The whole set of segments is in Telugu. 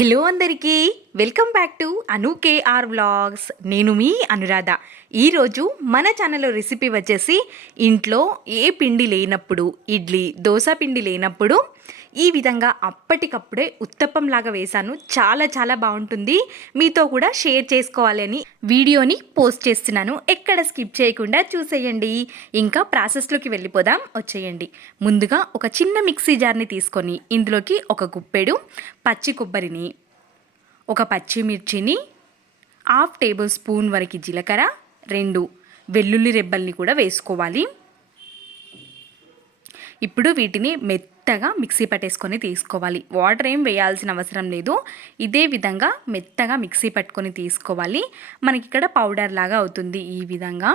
హలో అందరికీ welcome back to Anu K R vlogs. నేను మీ అనురాధ. ఈరోజు మన ఛానల్లో రెసిపీ వచ్చేసి ఇంట్లో ఏ పిండి లేనప్పుడు ఇడ్లీ దోశ పిండి లేనప్పుడు ఈ విధంగా అప్పటికప్పుడే ఉత్తప్పం లాగా వేశాను. చాలా చాలా బాగుంటుంది. మీతో కూడా షేర్ చేసుకోవాలని వీడియోని పోస్ట్ చేస్తున్నాను. ఎక్కడ స్కిప్ చేయకుండా చూసేయండి. ఇంకా ప్రాసెస్లోకి వెళ్ళిపోదాం. వచ్చేయండి. ముందుగా ఒక చిన్న మిక్సీ జార్ని తీసుకొని ఇందులోకి ఒక గుప్పెడు పచ్చి కొబ్బరిని ఒక పచ్చిమిర్చిని హాఫ్ టేబుల్ స్పూన్ వరకు జీలకర్ర రెండు వెల్లుల్లి రెబ్బల్ని కూడా వేసుకోవాలి. ఇప్పుడు వీటిని మెత్తగా మిక్సీ పట్టేసుకొని తీసుకోవాలి. వాటర్ ఏం వేయాల్సిన అవసరం లేదు. ఇదే విధంగా మెత్తగా మిక్సీ పట్టుకొని తీసుకోవాలి. మనకి ఇక్కడ పౌడర్ లాగా అవుతుంది ఈ విధంగా.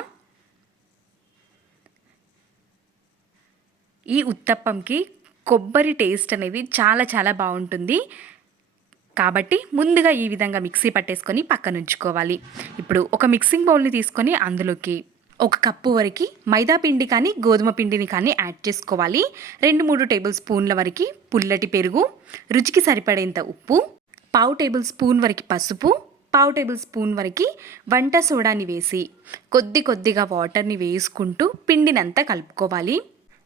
ఈ ఉత్తప్పంకి కొబ్బరి టేస్ట్ అనేది చాలా చాలా బాగుంటుంది. కాబట్టి ముందుగా ఈ విధంగా మిక్సీ పట్టేసుకొని పక్కన ఉంచుకోవాలి. ఇప్పుడు ఒక మిక్సింగ్ బౌల్ని తీసుకొని అందులోకి ఒక కప్పు వరకు మైదా పిండి కానీ గోధుమ పిండిని కానీ యాడ్ చేసుకోవాలి. రెండు మూడు టేబుల్ స్పూన్ల వరకు పుల్లటి పెరుగు రుచికి సరిపడేంత ఉప్పు పావు టేబుల్ స్పూన్ వరకు పసుపు పావు టేబుల్ స్పూన్ వరకు వంట సోడాని వేసి కొద్ది కొద్దిగా వాటర్ని వేసుకుంటూ పిండినంతా కలుపుకోవాలి.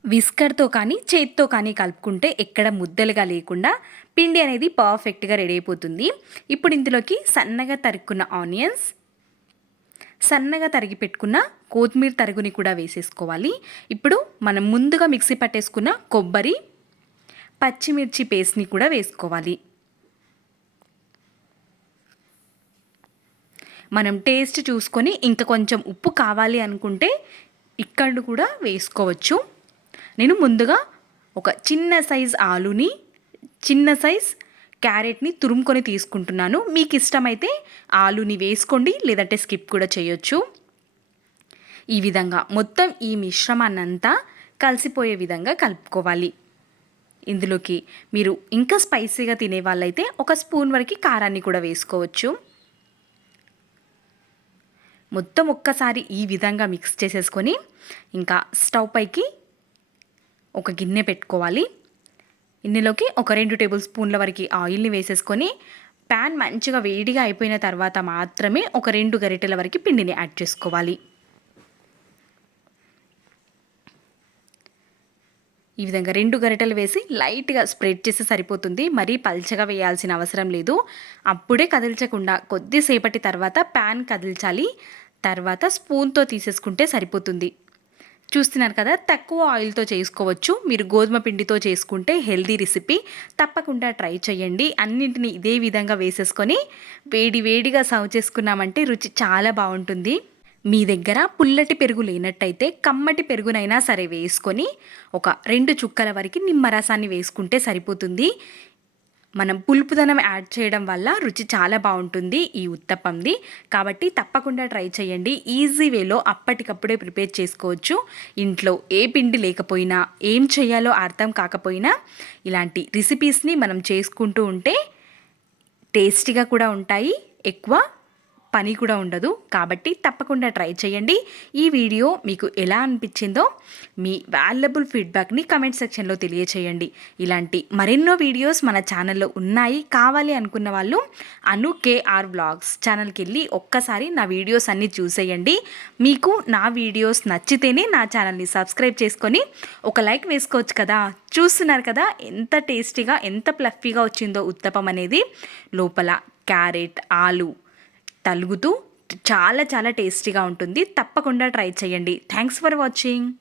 విస్కర్తో కానీ చేత్తో కానీ కలుపుకుంటే ఎక్కడ ముద్దలుగా లేకుండా పిండి అనేది పర్ఫెక్ట్గా రెడీ అయిపోతుంది. ఇప్పుడు ఇందులోకి సన్నగా తరుక్కున్న ఆనియన్స్ సన్నగా తరిగి పెట్టుకున్న కొత్తిమీర తరుగుని కూడా వేసేసుకోవాలి. ఇప్పుడు మనం ముందుగా మిక్సీ పట్టేసుకున్న కొబ్బరి పచ్చిమిర్చి పేస్ట్ని కూడా వేసుకోవాలి. మనం టేస్ట్ చూసుకొని ఇంకా కొంచెం ఉప్పు కావాలి అనుకుంటే ఇక్కడ కూడా వేసుకోవచ్చు. నేను ముందుగా ఒక చిన్న సైజ్ ఆలుని చిన్న సైజ్ క్యారెట్ని తురుముకొని తీసుకుంటున్నాను. మీకు ఇష్టమైతే ఆలుని వేసుకోండి లేదంటే స్కిప్ కూడా చేయొచ్చు. ఈ విధంగా మొత్తం ఈ మిశ్రమాన్నంతా కలిసిపోయే విధంగా కలుపుకోవాలి. ఇందులోకి మీరు ఇంకా స్పైసీగా తినే వాళ్ళైతే ఒక స్పూన్ వరకు కారాన్ని కూడా వేసుకోవచ్చు. మొత్తం ఒక్కసారి ఈ విధంగా మిక్స్ చేసేసుకొని ఇంకా స్టవ్ పైకి ఒక గిన్నె పెట్టుకోవాలి. గిన్నెలోకి ఒక రెండు టేబుల్ స్పూన్ల వరకు ఆయిల్ని వేసేసుకొని ప్యాన్ మంచిగా వేడిగా అయిపోయిన తర్వాత మాత్రమే ఒక రెండు గరిటెల వరకు పిండిని యాడ్ చేసుకోవాలి. ఈ విధంగా రెండు గరిటెలు వేసి లైట్గా స్ప్రెడ్ చేస్తే సరిపోతుంది. మరీ పల్చగా వేయాల్సిన అవసరం లేదు. అప్పుడే కదిల్చకుండా కొద్దిసేపటి తర్వాత ప్యాన్ కదిల్చాలి. తర్వాత స్పూన్తో తీసేసుకుంటే సరిపోతుంది. చూస్తున్నారు కదా తక్కువ ఆయిల్తో చేసుకోవచ్చు. మీరు గోధుమ పిండితో చేసుకుంటే హెల్దీ రెసిపీ. తప్పకుండా ట్రై చేయండి. అన్నింటినీ ఇదే విధంగా వేసేసుకొని వేడి వేడిగా సర్వ్ చేసుకున్నామంటే రుచి చాలా బాగుంటుంది. మీ దగ్గర పుల్లటి పెరుగు లేనట్టయితే కమ్మటి పెరుగునైనా సరే వేసుకొని ఒక రెండు చుక్కల వరకు నిమ్మరసాన్ని వేసుకుంటే సరిపోతుంది. మనం పులుపుదనం యాడ్ చేయడం వల్ల రుచి చాలా బాగుంటుంది ఈ ఉత్తప్పంది. కాబట్టి తప్పకుండా ట్రై చేయండి. ఈజీ వేలో అప్పటికప్పుడే ప్రిపేర్ చేసుకోవచ్చు. ఇంట్లో ఏ పిండి లేకపోయినా ఏం చేయాలో అర్థం కాకపోయినా ఇలాంటి రెసిపీస్ని మనం చేసుకుంటూ ఉంటే టేస్టీగా కూడా ఉంటాయి. ఎక్కువ పని కూడా ఉండదు. కాబట్టి తప్పకుండా ట్రై చేయండి. ఈ వీడియో మీకు ఎలా అనిపించిందో మీ వాల్యుబుల్ ఫీడ్బ్యాక్ని కమెంట్ సెక్షన్లో తెలియచేయండి. ఇలాంటి మరెన్నో వీడియోస్ మన ఛానల్లో ఉన్నాయి. కావాలి అనుకున్న వాళ్ళు అను కేఆర్ వ్లాగ్స్ ఛానల్కి వెళ్ళి ఒక్కసారి నా వీడియోస్ అన్నీ చూసేయండి. మీకు నా వీడియోస్ నచ్చితేనే నా ఛానల్ని సబ్స్క్రైబ్ చేసుకొని ఒక లైక్ వేసుకోవచ్చు కదా. చూస్తున్నారు కదా ఎంత టేస్టీగా ఎంత ప్లఫీగా వచ్చిందో ఉత్తపం అనేది. లోపల క్యారెట్ ఆలు తలుగుతూ చాలా చాలా టేస్టీగా ఉంటుంది. తప్పకుండా ట్రై చేయండి. Thanks for watching